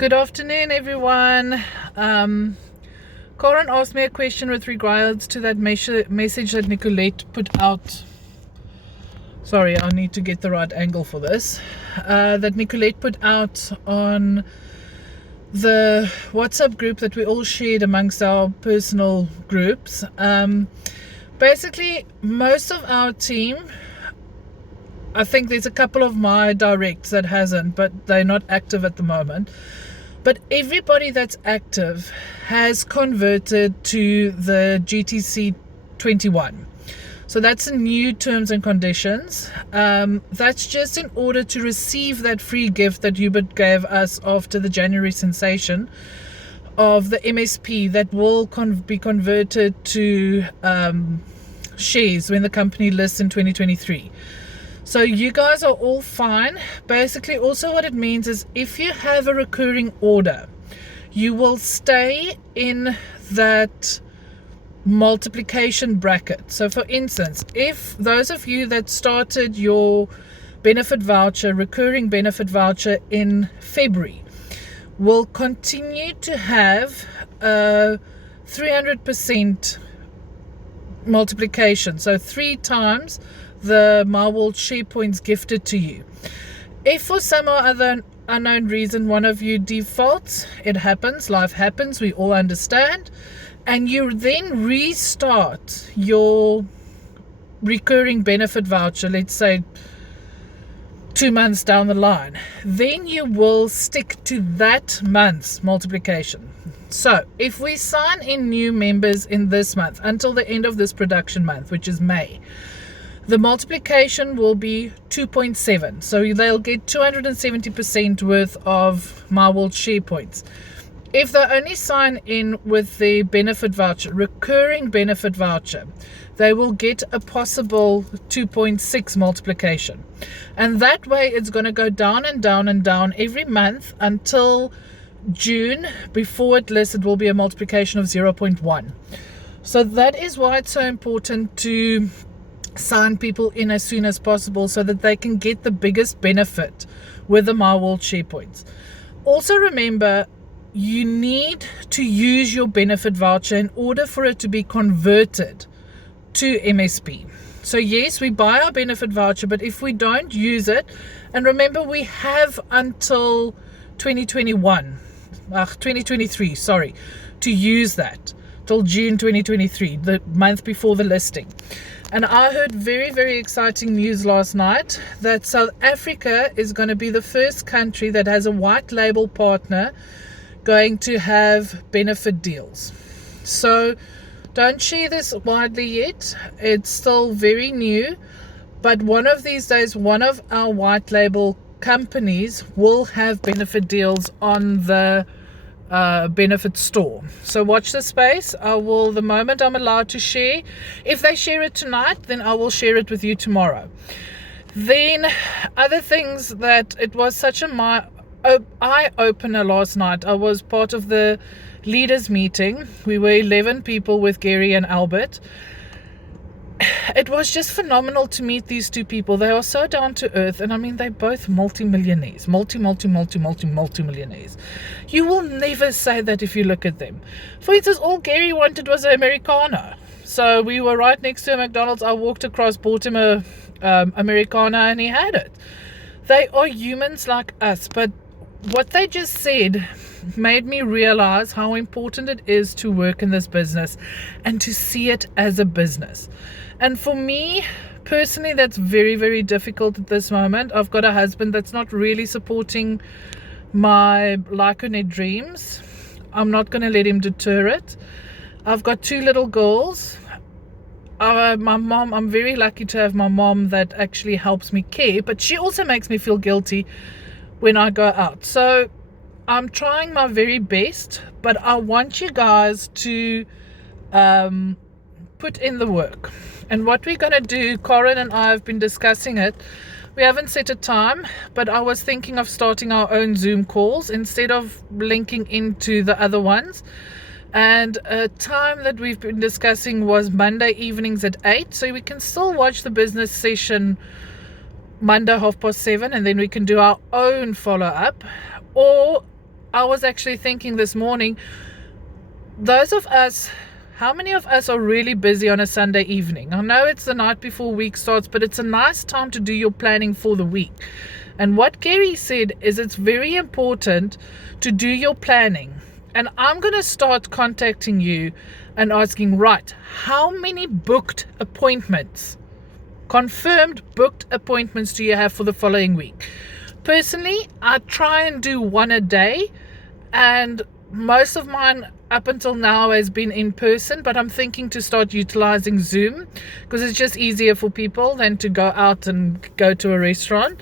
Good afternoon, everyone. Corin asked me a question with regards to that message that Nicolette put out. Sorry, I need to get the right angle for this. That Nicolette put out on the WhatsApp group that we all shared amongst our personal groups. Basically, most of our team, I think there's a couple of my directs that hasn't, but they're not active at the moment. But everybody that's active has converted to the GTC21. So that's a new terms and conditions. That's just in order to receive that free gift that Hubert gave us after the January sensation of the MSP that will be converted to shares when the company lists in 2023. So you guys are all fine. Basically, also what it means is if you have a recurring order, you will stay in that multiplication bracket. So for instance, if those of you that started your benefit voucher, recurring benefit voucher in February, will continue to have a 300% multiplication. So 3 times the MyWorld share points gifted to you. If for some or other unknown reason one of you defaults, it happens, life happens, we all understand, and you then restart your recurring benefit voucher, let's say 2 months down the line, then you will stick to that month's multiplication. So if we sign in new members in this month until the end of this production month, which is May, the multiplication will be 2.7. So they'll get 270% worth of MyWorld share points. If they only sign in with the benefit voucher, recurring benefit voucher, they will get a possible 2.6 multiplication. And that way it's going to go down and down and down every month until June. Before it lists, it will be a multiplication of 0.1. So that is why it's so important to sign people in as soon as possible so that they can get the biggest benefit with the MyWorld share points. Also remember, you need to use your benefit voucher in order for it to be converted to MSP. So yes, we buy our benefit voucher, but if we don't use it, and remember we have until 2023, to use that till June 2023, the month before the listing. And I heard very, very exciting news last night that South Africa is going to be the first country that has a white label partner going to have benefit deals. So don't share this widely yet. It's still very new. But one of these days, one of our white label companies will have benefit deals on the benefit store. So watch the space. I will, the moment I'm allowed to share, if they share it tonight, then I will share it with you tomorrow. Then other things, that it was such a eye-opener last night. I was part of the leaders meeting. We were 11 people with Gary and Albert. It was just phenomenal to meet these two people. They are so down to earth, and I mean, they're both multi-millionaires, multi-millionaires. You will never say that if you look at them. For instance, all Gary wanted was an Americano. So we were right next to a McDonald's. I walked across, bought him a Americano, and he had it. They are humans like us, but what they just said made me realize how important it is to work in this business and to see it as a business. And for me personally, that's very, very difficult at this moment. I've got a husband that's not really supporting my Lyconet dreams. I'm not going to let him deter it. I've got 2 little girls. My mom, I'm very lucky to have my mom that actually helps me care, but she also makes me feel guilty when I go out. So I'm trying my very best, but I want you guys to put in the work. And what we're going to do, Corin and I have been discussing it. We haven't set a time, but I was thinking of starting our own Zoom calls instead of linking into the other ones. And a time that we've been discussing was Monday evenings at 8. So we can still watch the business session Monday 7:30, and then we can do our own follow-up. Or I was actually thinking this morning, those of us, how many of us are really busy on a Sunday evening? I know it's the night before week starts, but it's a nice time to do your planning for the week. And what Gary said is it's very important to do your planning. And I'm going to start contacting you and asking, right, how many booked appointments, confirmed booked appointments do you have for the following week? Personally, I try and do one a day, and most of mine up until now has been in person, but I'm thinking to start utilizing Zoom because it's just easier for people than to go out and go to a restaurant.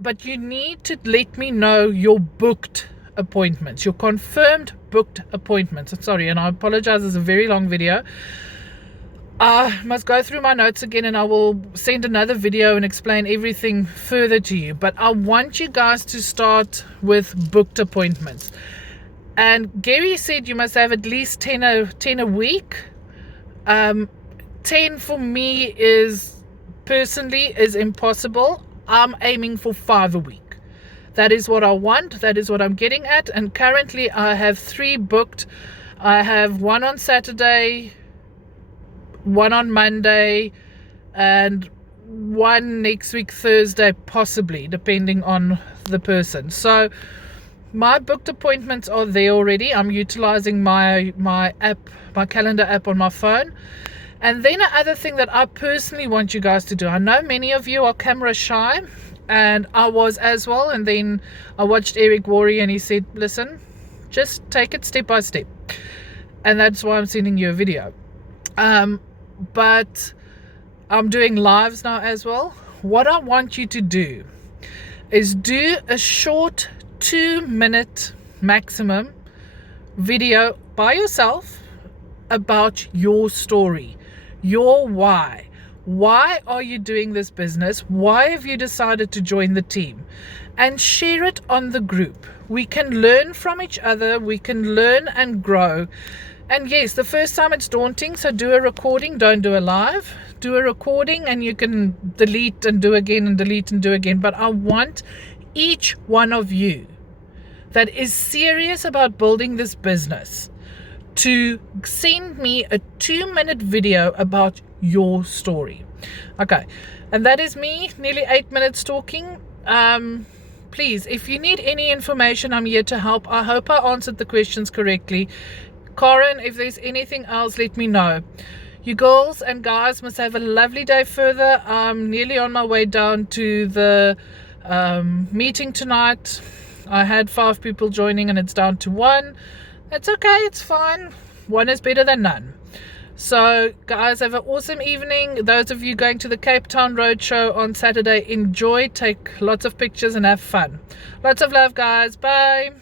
But you need to let me know your booked appointments, your confirmed booked appointments. Sorry, and I apologize, it's a very long video. I must go through my notes again, and I will send another video and explain everything further to you. But I want you guys to start with booked appointments. And Gary said you must have at least 10 a week. 10 for me is impossible. I'm aiming for 5 a week. That is what I want. That is what I'm getting at. And currently I have 3 booked. I have 1 on Saturday, 1 on Monday, and 1 next week Thursday, possibly, depending on the person. So my booked appointments are there already. I'm utilizing my app, my calendar app on my phone. And then another thing that I personally want you guys to do, I know many of you are camera shy, and I was as well. And then I watched Eric Worre, and he said, listen, just take it step by step. And that's why I'm sending you a video. But I'm doing lives now as well. What I want you to do is do a short 2-minute maximum video by yourself about your story, your why. Why are you doing this business? Why have you decided to join the team? And share it on the group. We can learn from each other. We can learn and grow. And yes, the first time it's daunting, so do a recording, don't do a live. Do a recording and you can delete and do again and delete and do again. But I want each one of you that is serious about building this business to send me a 2-minute video about your story. Okay, and that is me, nearly 8 minutes talking. Please, if you need any information, I'm here to help. I hope I answered the questions correctly. Karen, if there's anything else, let me know. You girls and guys must have a lovely day further. I'm nearly on my way down to the meeting tonight. I had 5 people joining and it's down to 1. It's okay, it's fine. 1 is better than none. So guys, have an awesome evening. Those of you going to the Cape Town Roadshow on Saturday, enjoy, take lots of pictures and have fun. Lots of love, guys. Bye.